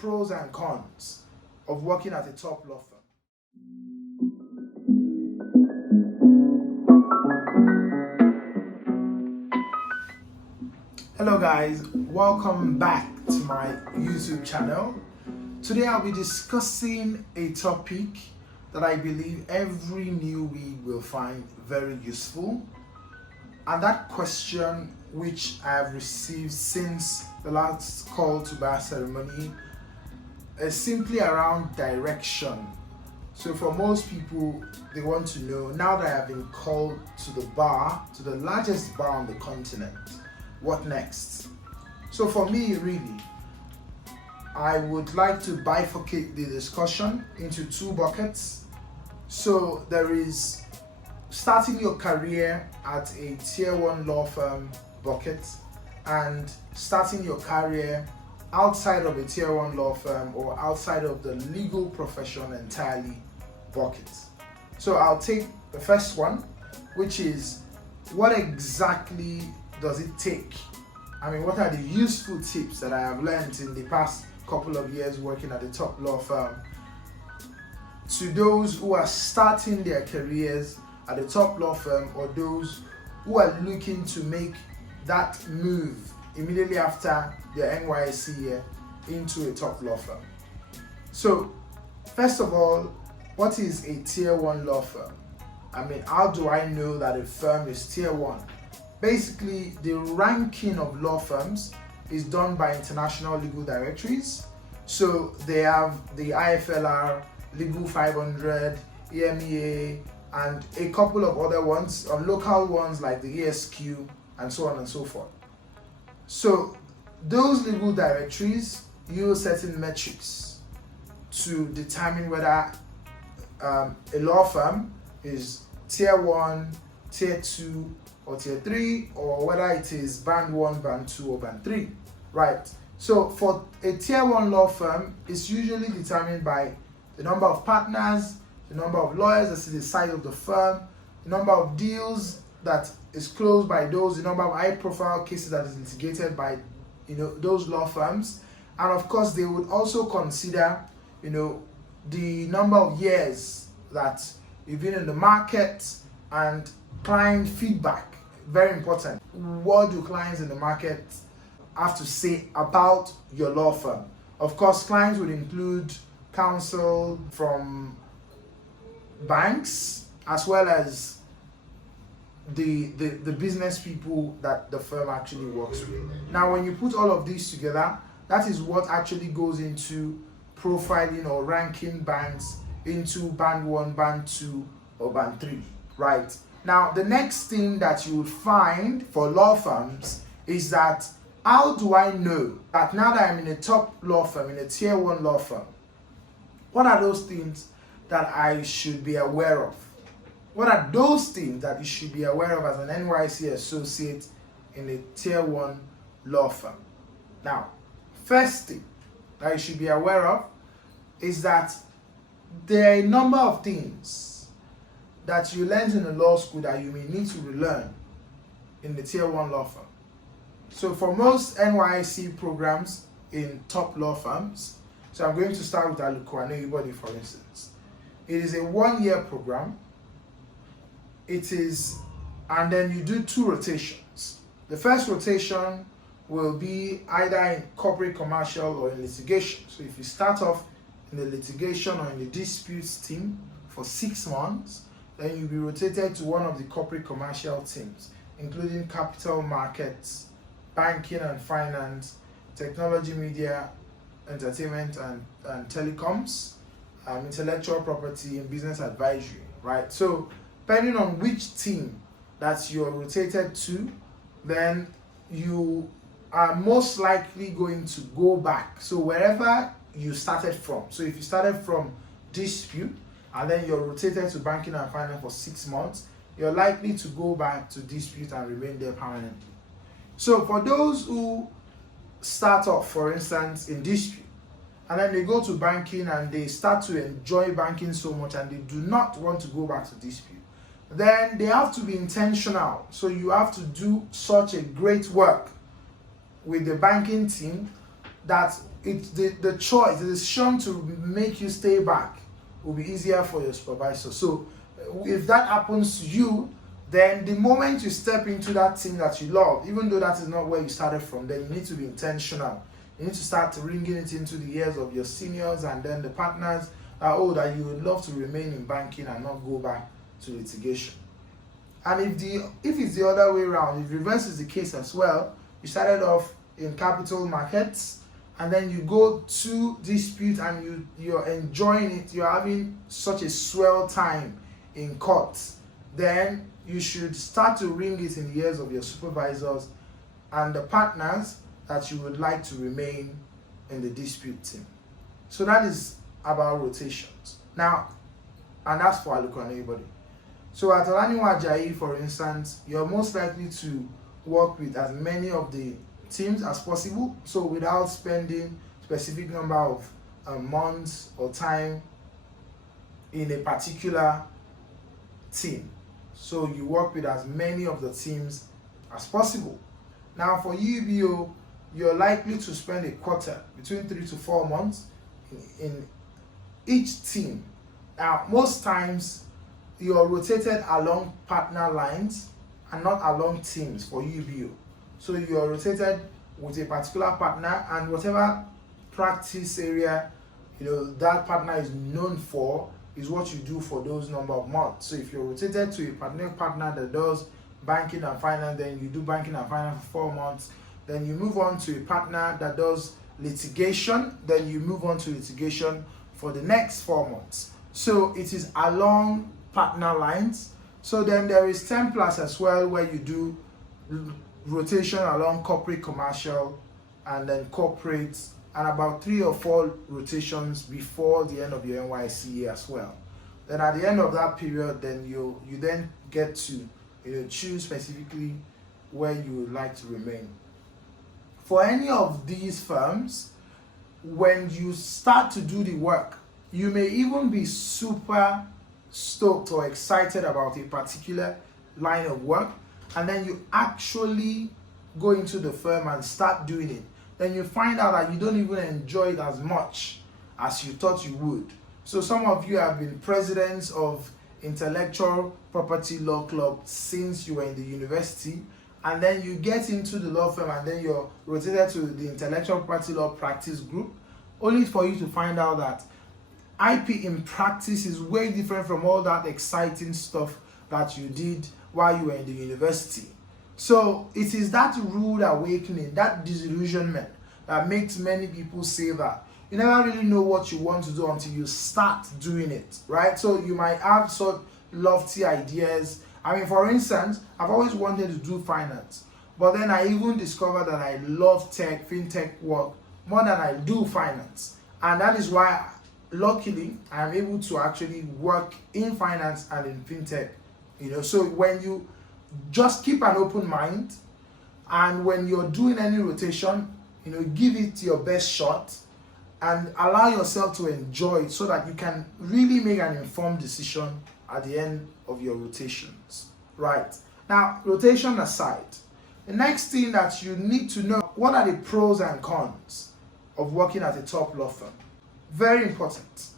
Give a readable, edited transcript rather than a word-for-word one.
pros and cons of working at a top law firm. Hello guys, welcome back to my YouTube channel. Today I'll be discussing a topic that I believe every newbie will find very useful. And that question, which I have received since the last call to bar ceremony, is simply around direction. So for most people, they want to know, now that I have been called to the bar, to the largest bar on the continent, what next? So for me, really, I would like to bifurcate the discussion into two buckets. So there is starting your career at a tier 1 law firm bucket and starting your career outside of a tier 1 law firm or outside of the legal profession entirely bucket. So I'll take the first one, which is what exactly does it take? I mean, what are the useful tips that I have learned in the past couple of years working at a top law firm to those who are starting their careers at a top law firm or those who are looking to make that move immediately after their NYSC year into a top law firm? So, first of all, what is a tier 1 law firm? I mean, how do I know that a firm is tier 1? Basically, the ranking of law firms is done by international legal directories. So they have the IFLR, Legal 500, EMEA, and a couple of other ones, local ones like the ESQ, and so on and so forth. So those legal directories use certain metrics to determine whether a law firm is tier 1, tier 2, or tier 3, or whether it is band 1, band 2, or band 3, right? So for a tier 1 law firm, it's usually determined by the number of partners, the number of lawyers, that's the size of the firm, the number of deals that is closed by those, the number of high-profile cases that is litigated by, those law firms, and of course they would also consider, the number of years that you've been in the market and client feedback. Very important. What do clients in the market have to say about your law firm? Of course, clients would include counsel from banks as well as the business people that the firm actually works with. Now, when you put all of these together, that is what actually goes into profiling or ranking banks into band 1, band 2, or band 3, right? Now, the next thing that you will find for law firms is that, how do I know that now that I'm in a top law firm, in a tier 1 law firm, what are those things that I should be aware of? What are those things that you should be aware of as an NYSC associate in a tier 1 law firm? Now, first thing that you should be aware of is that there are a number of things that you learned in the law school that you may need to relearn in the tier 1 law firm. So for most NYSC programs in top law firms, so I'm going to start with Aluko and everybody, for instance. It is a 1-year program. And then you do 2 rotations. The first rotation will be either in corporate commercial or in litigation. So if you start off in the litigation or in the disputes team for 6 months, then you'll be rotated to one of the corporate commercial teams, including capital markets, banking and finance, technology, media, entertainment, and telecoms, intellectual property, and business advisory, right? So depending on which team that you're rotated to, then you are most likely going to go back. So wherever you started from. So if you started from dispute, and then you're rotated to banking and finance for 6 months, you're likely to go back to dispute and remain there permanently. So for those who start off, for instance, in dispute, and then they go to banking and they start to enjoy banking so much and they do not want to go back to dispute, then they have to be intentional. So you have to do such a great work with the banking team that it's the choice, the decision to make you stay back will be easier for your supervisor. So if that happens to you, then the moment you step into that team that you love, even though that is not where you started from, then you need to be intentional. You need to start ringing it into the ears of your seniors and then the partners that you would love to remain in banking and not go back to litigation. And if it's the other way around, if reverse is the case as well, you started off in capital markets and then you go to dispute and you're enjoying it, you're having such a swell time in court, then you should start to ring it in the ears of your supervisors and the partners that you would like to remain in the dispute team. So that is about rotations. Now, and that's for Aluko and everybody. So at Olaniwa Ajayi, for instance, you're most likely to work with as many of the teams as possible, so without spending specific number of months or time in a particular team. So you work with as many of the teams as possible. Now for UBO, you're likely to spend a quarter, between 3 to 4 months in each team. Now most times you're rotated along partner lines and not along teams for UBO. So you're rotated with a particular partner, and whatever practice area that partner is known for is what you do for those number of months. So if you're rotated to a partner that does banking and finance, then you do banking and finance for 4 months. Then you move on to a partner that does litigation, then you move on to litigation for the next 4 months. So it is along partner lines. So then there is 10 plus as well, where you do rotation along corporate, commercial, and then corporate, and about 3 or 4 rotations before the end of your NYSE as well. Then at the end of that period, then you then get to choose specifically where you would like to remain. For any of these firms, when you start to do the work, you may even be super stoked or excited about a particular line of work, and then you actually go into the firm and start doing it. Then you find out that you don't even enjoy it as much as you thought you would. So some of you have been presidents of intellectual property law club since you were in the university, and then you get into the law firm and then you're rotated to the intellectual property law practice group, only for you to find out that IP in practice is way different from all that exciting stuff that you did while you were in the university. So it is that rude awakening, that disillusionment, that makes many people say that you never really know what you want to do until you start doing it, right? So you might have such lofty ideas. I mean, for instance, I've always wanted to do finance, but then I even discovered that I love tech, fintech work more than I do finance. And that is why, luckily, I'm able to actually work in finance and in fintech. So when you just keep an open mind, and when you're doing any rotation, give it your best shot and allow yourself to enjoy it, so that you can really make an informed decision at the end of your rotations. Right. Now, rotation aside, the next thing that you need to know, what are the pros and cons of working at a top law firm? Very important.